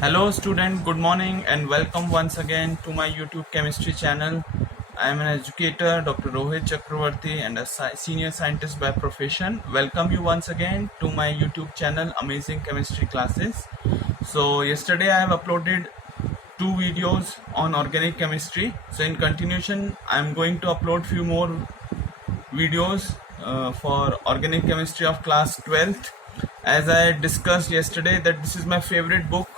Hello student, good morning and welcome once again to my YouTube chemistry channel. I am an educator, Dr. Rohit Chakravarti, and a senior scientist by profession. Welcome you once again to my YouTube channel Amazing Chemistry Classes. So yesterday I have uploaded two videos on organic chemistry. So in continuation I am going to upload few more videos for organic chemistry of class 12th. As I discussed yesterday that this is my favorite book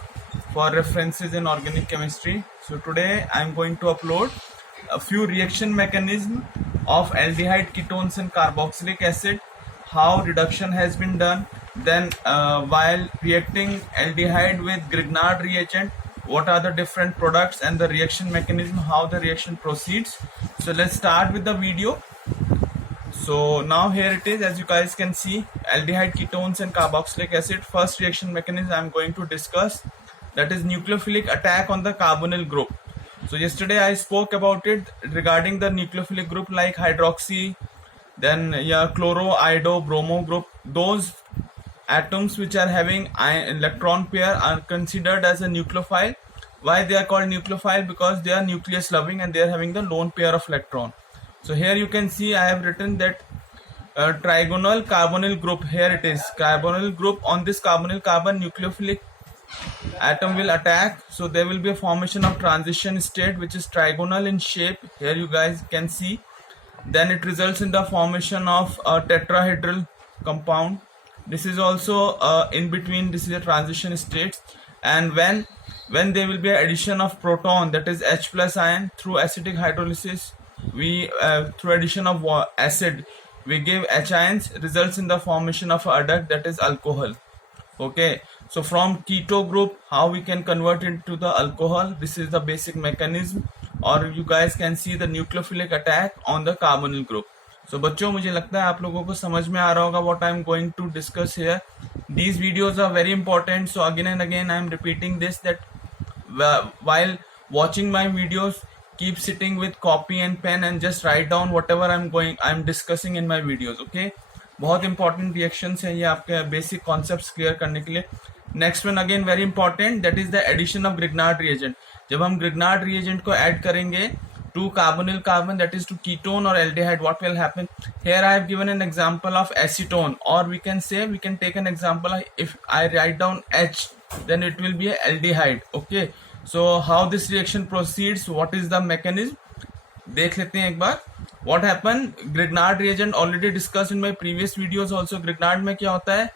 for references in organic chemistry. So today I am going to upload a few reaction mechanism of aldehyde, ketones and carboxylic acid, how reduction has been done, then while reacting aldehyde with Grignard reagent, what are the different products and the reaction mechanism, how the reaction proceeds. So let's start with the video. So now here it is, as you guys can see, aldehyde, ketones and carboxylic acid. First reaction mechanism I am going to discuss, that is nucleophilic attack on the carbonyl group. So yesterday I spoke about it regarding the nucleophilic group like hydroxy, then chloro, iodo, bromo group. Those atoms which are having electron pair are considered as a nucleophile. Why they are called nucleophile? Because they are nucleus loving and they are having the lone pair of electron. So here you can see I have written that trigonal carbonyl group. Here it is, carbonyl group. On this carbonyl carbon, nucleophilic atom will attack. So there will be a formation of transition state which is trigonal in shape. Here you guys can see. Then it results in the formation of a tetrahedral compound. This is also in between. This is a transition state. And when there will be addition of proton, that is H plus ion, through acidic hydrolysis, we through addition of acid we give H ions, results in the formation of a adduct, that is alcohol. Okay, so from keto group how we can convert it to the alcohol, this is the basic mechanism. Or you guys can see the nucleophilic attack on the carbonyl group. So बच्चों, मुझे लगता है आप लोगों को समझ में आ रहा होगा what I am going to discuss here. These videos are very important, so again and again I am repeating this, that while watching my videos, keep sitting with copy and pen and just write down whatever I'm discussing in my videos. Okay, बहुत important reactions हैं ये आपके basic concepts clear करने के लिए. Next one again very important, that is the addition of Grignard reagent. जब हम Grignard reagent को ऐड करेंगे to carbonyl carbon, that is to ketone और aldehyde, what will happen. Here I have given an example of acetone, और we can take an example. If I write down H, then it will be aldehyde. Okay, so how this reaction proceeds, what is the mechanism, देख लेते हैं एक बार. What happen, Grignard reagent already discussed in my previous videos also. Grignard में क्या होता है,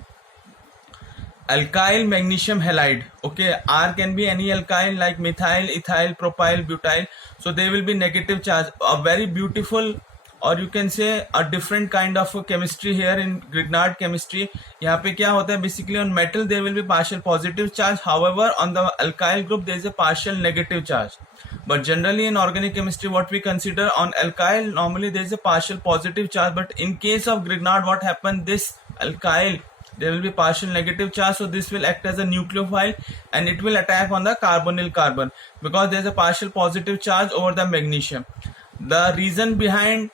alkyl magnesium halide. Okay, R can be any alkyl like methyl, ethyl, propyl, butyl. So they will be negative charge. A very beautiful, or you can say a different kind of chemistry here in Grignard chemistry. यहाँ पे क्या होता है, basically on metal there will be partial positive charge. However, on the alkyl group there is a partial negative charge. But generally in organic chemistry, what we consider on alkyl, normally there is a partial positive charge. But in case of Grignard, what happened, this alkyl, there will be partial negative charge. So this will act as a nucleophile and it will attack on the carbonyl carbon because there is a partial positive charge over the magnesium. The reason behind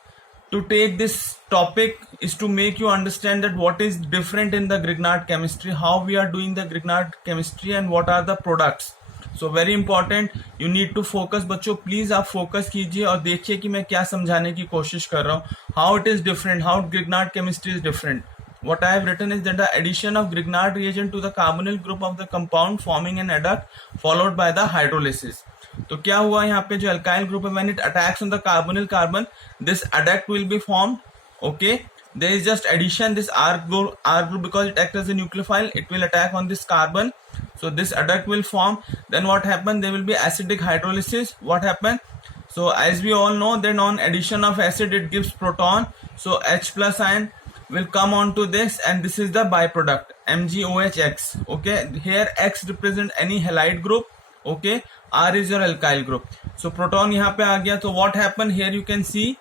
to take this topic is to make you understand that what is different in the Grignard chemistry, how we are doing the Grignard chemistry and what are the products. So very important, you need to focus. बच्चों please आप focus कीजिए और देखिए कि मैं क्या समझाने की कोशिश कर रहा हूँ. How it is different, how Grignard chemistry is different. What I have written is that the addition of Grignard reagent to the carbonyl group of the compound forming an adduct followed by the hydrolysis. तो क्या हुआ यहाँ पे, जो alkyl group है, when it attacks on the carbonyl carbon, this adduct will be formed. Okay, there is just addition, this R group because it acts as a nucleophile, it will attack on this carbon. So this adduct will form. Then what happen, there will be acidic hydrolysis. What happen, so as we all know, then on addition of acid it gives proton. So H plus ion will come onto this and this is the byproduct MgOHX. Okay, here X represent any halide group. Okay, R is your alkyl group. So proton यहाँ पे आ गया. So what happen here, you can see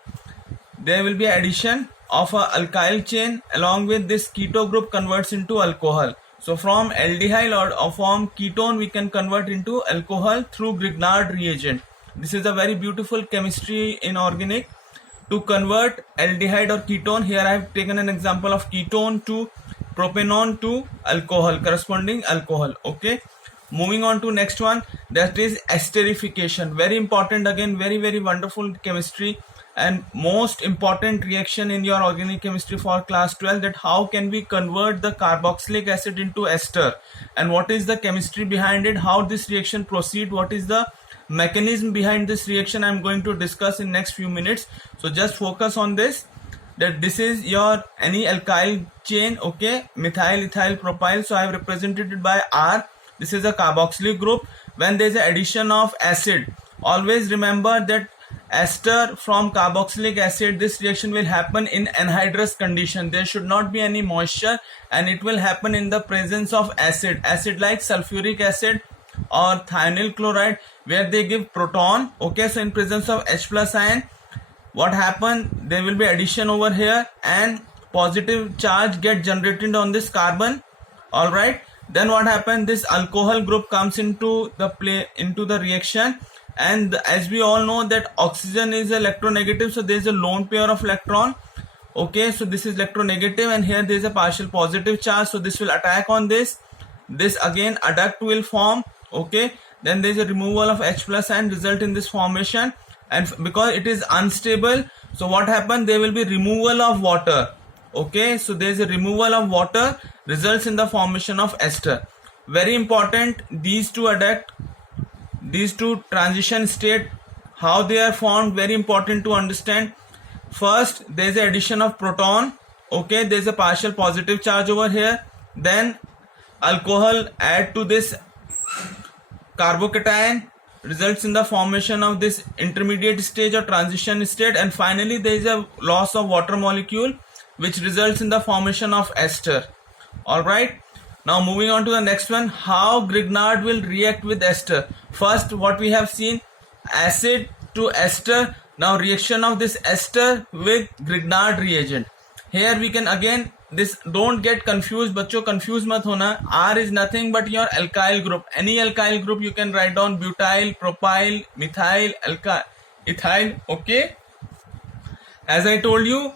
there will be addition of a alkyl chain along with this keto group converts into alcohol. So from aldehyde or from ketone we can convert into alcohol through Grignard reagent. This is a very beautiful chemistry in organic to convert aldehyde or ketone. Here I have taken an example of ketone to propanone to alcohol, corresponding alcohol. Okay, moving on to next one, that is esterification. Very important again, very wonderful chemistry and most important reaction in your organic chemistry for class 12, that how can we convert the carboxylic acid into ester, and what is the chemistry behind it, how this reaction proceed, what is the mechanism behind this reaction. I'm going to discuss in next few minutes. So just focus on this, that this is your any alkyl chain, okay, methyl, ethyl, propyl. So I have represented it by R. This is a carboxylic group. When there is an addition of acid, always remember that ester from carboxylic acid, this reaction will happen in anhydrous condition. There should not be any moisture, and it will happen in the presence of acid like sulfuric acid or thionyl chloride, where they give proton, okay. So in presence of H plus ion, what happen, there will be addition over here and positive charge get generated on this carbon, all right. Then what happen, this alcohol group comes into the reaction, and as we all know that oxygen is electronegative, so there is a lone pair of electron, okay. So this is electronegative, and here there is a partial positive charge, so this will attack on this again adduct will form, okay. Then there is a removal of H plus ion, result in this formation, and because it is unstable, so what happened, there will be removal of water, okay. So there is a removal of water, results in the formation of ester. Very important, these two transition state, how they are formed, very important to understand. First, there is a addition of proton, okay, there is a partial positive charge over here, then alcohol add to this carbocation, results in the formation of this intermediate stage or transition state, and finally there is a loss of water molecule, which results in the formation of ester, all right. Now moving on to the next one, how Grignard will react with ester. First, what we have seen, acid to ester. Now reaction of this ester with Grignard reagent. Here we can again, this don't get confused, बच्चों confuse मत होना. R is nothing but your alkyl group. Any alkyl group you can write down, butyl, propyl, methyl, alkyl, ethyl, okay. As I told you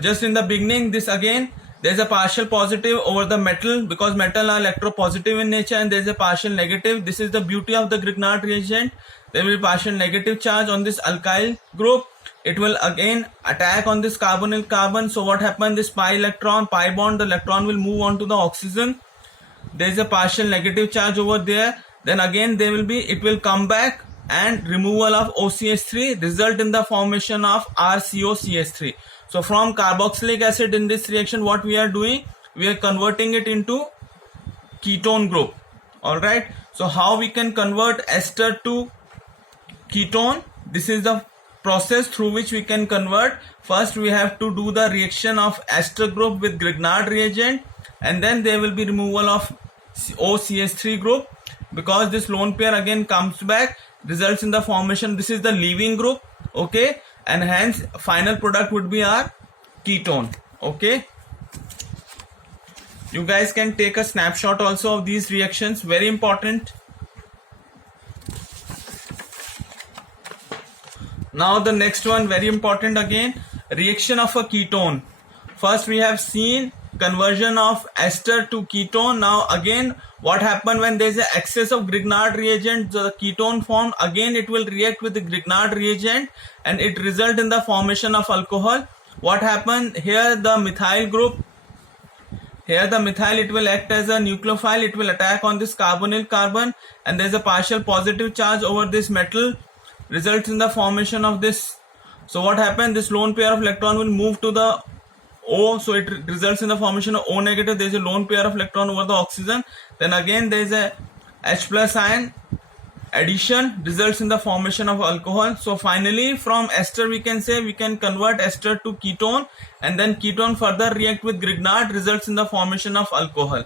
just in the beginning, this again, there is a partial positive over the metal, because metal are electropositive in nature, and there is a partial negative. This is the beauty of the Grignard reagent. There will be partial negative charge on this alkyl group. It will again attack on this carbonyl carbon. So what happens, this pi electron, pi bond, the electron will move on to the oxygen. There is a partial negative charge over there. Then again there will be, it will come back, and removal of OCH3 result in the formation of RCOCH3. So from carboxylic acid in this reaction, what we are doing, we are converting it into ketone group, all right. So how we can convert ester to ketone? This is the process through which we can convert. First we have to do the reaction of ester group with Grignard reagent, and then there will be removal of OCH3 group, because this lone pair again comes back, results in the formation, this is the leaving group, okay, and hence final product would be our ketone, okay. You guys can take a snapshot also of these reactions, very important. Now the next one, very important again, reaction of a ketone. First we have seen conversion of ester to ketone. Now again, what happened when there is an excess of Grignard reagent, the ketone formed, again it will react with the Grignard reagent, and it result in the formation of alcohol. What happened here, the methyl group, here the methyl, it will act as a nucleophile, it will attack on this carbonyl carbon, and there is a partial positive charge over this metal, results in the formation of this. So what happened, this lone pair of electron will move to the O, so it results in the formation of O negative. There is a lone pair of electron over the oxygen. Then again there is a H plus ion addition, results in the formation of alcohol. So finally from ester we can say we can convert ester to ketone, and then ketone further react with Grignard, results in the formation of alcohol.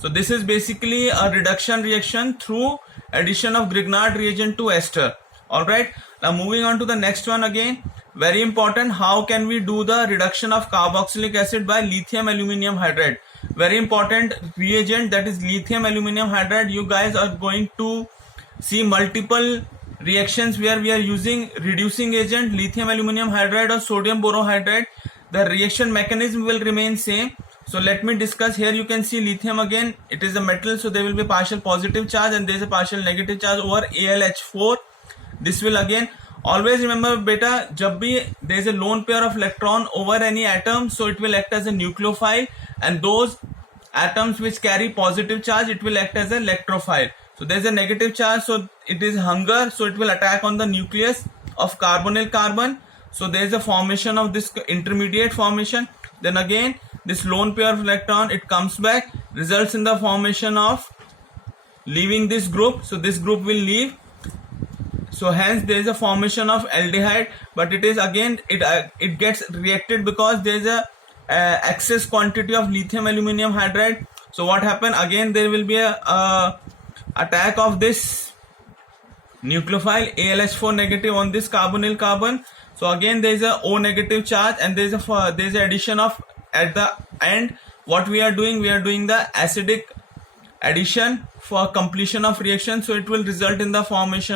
So this is basically a reduction reaction through addition of Grignard reagent to ester. Alright, now moving on to the next one again, very important, how can we do the reduction of carboxylic acid by lithium aluminium hydride? Very important reagent, that is lithium aluminium hydride. You guys are going to see multiple reactions where we are using reducing agent, lithium aluminium hydride or sodium borohydride. The reaction mechanism will remain same. So let me discuss. Here you can see lithium again. It is a metal, so there will be partial positive charge and there is a partial negative charge over AlH4. This will again, always remember beta, jab bhi there is a lone pair of electron over any atom, so it will act as a nucleophile, and those atoms which carry positive charge, it will act as an electrophile. So there is a negative charge, so it is hunger, so it will attack on the nucleus of carbonyl carbon. So there is a formation of this intermediate formation. Then again, this lone pair of electron, it comes back, results in the formation of leaving this group. So this group will leave. So hence there is a formation of aldehyde, but it is again, it gets reacted because there is a excess quantity of lithium aluminum hydride. So what happened again, there will be a attack of this nucleophile AlH4 negative on this carbonyl carbon. So again there is a O negative charge, and there is a addition of, at the end, what we are doing the acidic addition for completion of reaction. So it will result in the formation